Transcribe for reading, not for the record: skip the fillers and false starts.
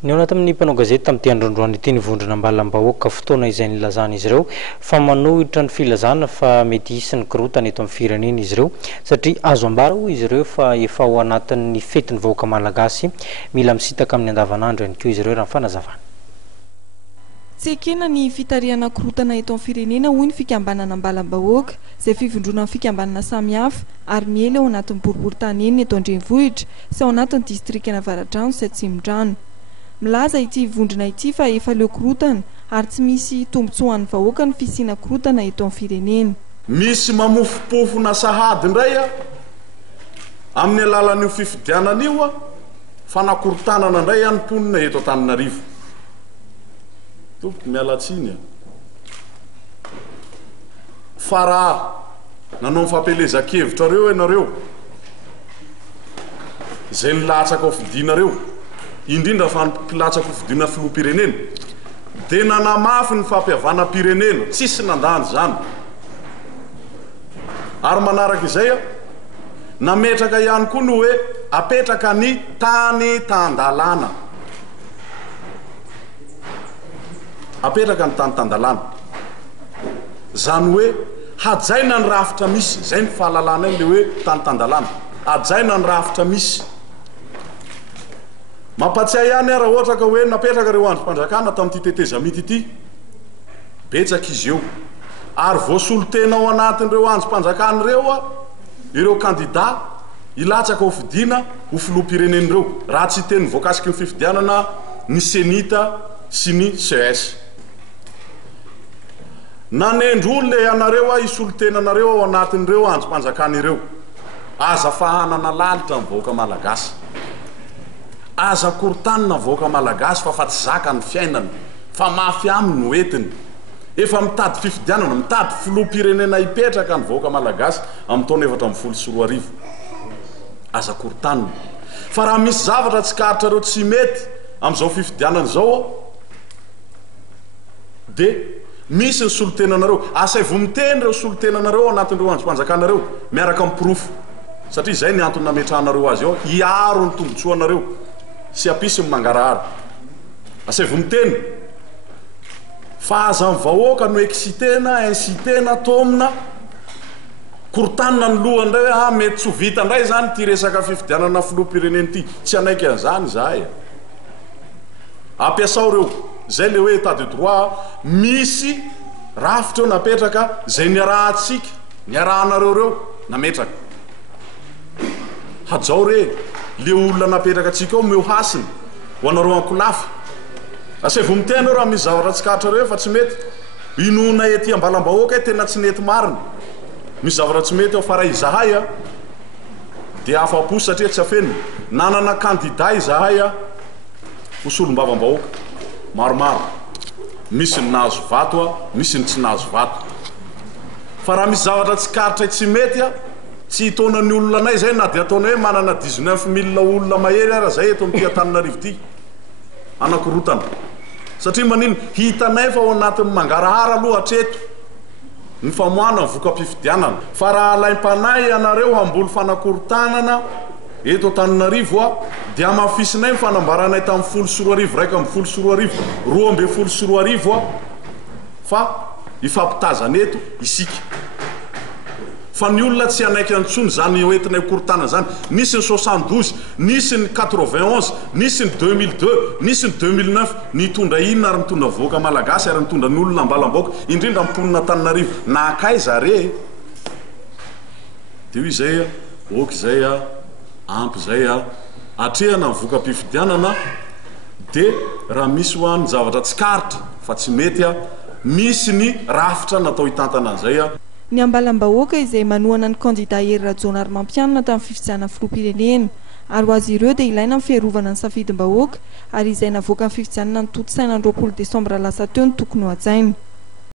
Ny ao anatin'ny mpanao gazety tamin'ity androandroany ity nivondrona ambalam-bahoaka fotoana izay nilazana izy ireo fa manohitra ny filazana fa mety hisy ny korotana eto amin'ny firenena izy ireo satria azo ambara hoy izy ireo fa efa ao anatin'ny fetin'ny vahoaka malagasy mila misitaka amin'ny andavanandro ihany koa izy ireo raha ny fanazavana. Tsy ekena ny fitariana korotana eto amin'ny firenena hoy ny fikambanana ambalam-bahoaka izay fivondrona amin'ny fikambanana samihafa ary miela ao anatin'ny boriboritany eny eto an-drenivohitra sy ao anatin'ny distrikana Avaratrano sy Atsimondrano. Milaza ity vondrona ity fa efa leo korotana ary tsy misy tombotsoa an'ny vahoaka ny fisiana korotana eto amin'ny firenena. Misy mamofopofona sahady indray amin'ny alalan'io fifidianana io fanakorotanana indray any mponina eto Antananarivo. Tompoko mialatsiny fa raha nanao mifampelezan-kevitra reo ianareo izay nilatsaka ho fidinareo indrindra fa nilatsaka ho fidina filoham-pirenena dia nanamafy ny fampihavana pirenena tsisy nandany zany ary manaraka izay nametraka ihany koa ny hoe apetraka ny tany tandalana apetraka ny tany tandalana zany hoe hajaina ny rafitra misy zay ny fahalalana iny le hoe tany tandalana hajaina ny rafitra misy mampatsiahy ihany raha ohatra ka hoe napetraka reo androm-pandrakana tamin'ity tetezamity ity betsaka izy eo ary voasolotena ao anatin'ireo androm-pandrakana ireo ireo kandida ilatsaka ho fidiana ho filoham-pirenen'ireo raha tsy teny voakasiky ny fifidianana ny senita sy ny CES nanendro le anareo isolotenanareo ao anatin'ireo androm-panjakana ireo aza fahanana lalitra ny vahoaka malagasy aza korotanina vahoaka malagasy fa tsy zaka ny fiainany fa mafy aminy no entiny efa mitady fifidianana mitady filoham-pirenena hipetraka ny vahoaka malagasy amin'ny taona 2024 aza korotanina fa raha misy zavatra tsy karitrareo tsy mety amin'izao fifidianana izao dia misy ny solotenanareo asay vomiteny reo solotenanareo anatin'ireo androm-panjakanareo miaraka amin'ny profo satria izay ny antony nametrahanareo azy ao hiaro ny tombotsoanareo sy apisy ny mangarahara asay vomiteny fa aza ny vahoaka no eksitena insitena tomina korotanina ny lohany indray hoe mety tsy ho vita indray zany ty resaka fifidianana filoham-pirenena ity tsy anaiky an'izany zahay ampiasao reo zay le hoe état de droit misy rafitra eo napetraka zay niarahantsika niarahanareo reo nametraka hajao re le olona napetraka atsika ao meo hasiny ho anareo ankolafy asay vomiteny raha misy zavatra tsy karitrareo fa tsy mety inona ety ambalam-bahoaka tena tsy nety marina misy zavatra tsy mety ao fa raha izahay dia afa-po satria tsy afenina nanana kandida izahay ho solombavam-bahoaka maromaro misy ny nahazo vato misy ny tsy nahazo vato fa raha misy zavatra tsy karitra tsy mety tsy hitonan'ny olona anay zay na dia ataona hoe manana 19,000 olona mahery ara zay eto amin'ity Antananarivo ity anakorotana satria manino hitanay fa ao anatin'ny mangarahara aloha hatreto ny famoana ny voka-pifidianana fa raha alaim-panay anareo hamboly fanakorotanana eto Antananarivo dia mafisinay fanambaranay tamin'ny 14 raika amin'ny 14 12 fa ifampitazana eto isika fa ny olona tsy anaiky antsony zany oentinay korotana zany nisy ny 72 nisy ny 91 nisy ny 2002 nisy ny 2009 nitondra inona ary mitondra vahoaka malagasy ary mitondra ny olona ambalam-bahoaka indrindra mponina Antananarivo na akay zare dia izay ok zay ampy zay atrehana ny voka-pifidianana dia raha misy ho any zavatra tsy karitra fa tsy mety misy ny rafitra natao hitantana an'izay ny ambalam-bahoaka izay manohana ny kandida Hery Rajaonary Mampianana tamin'ny fifidianana filoham-pirenena ary ho azy ireo dia ilaina amin'ny fiarovana ny safidim-bahoaka ary izay navoaka ny fifidianana ny toto saina ny 20 Desambra lasa teo ny tokony ho hajaina.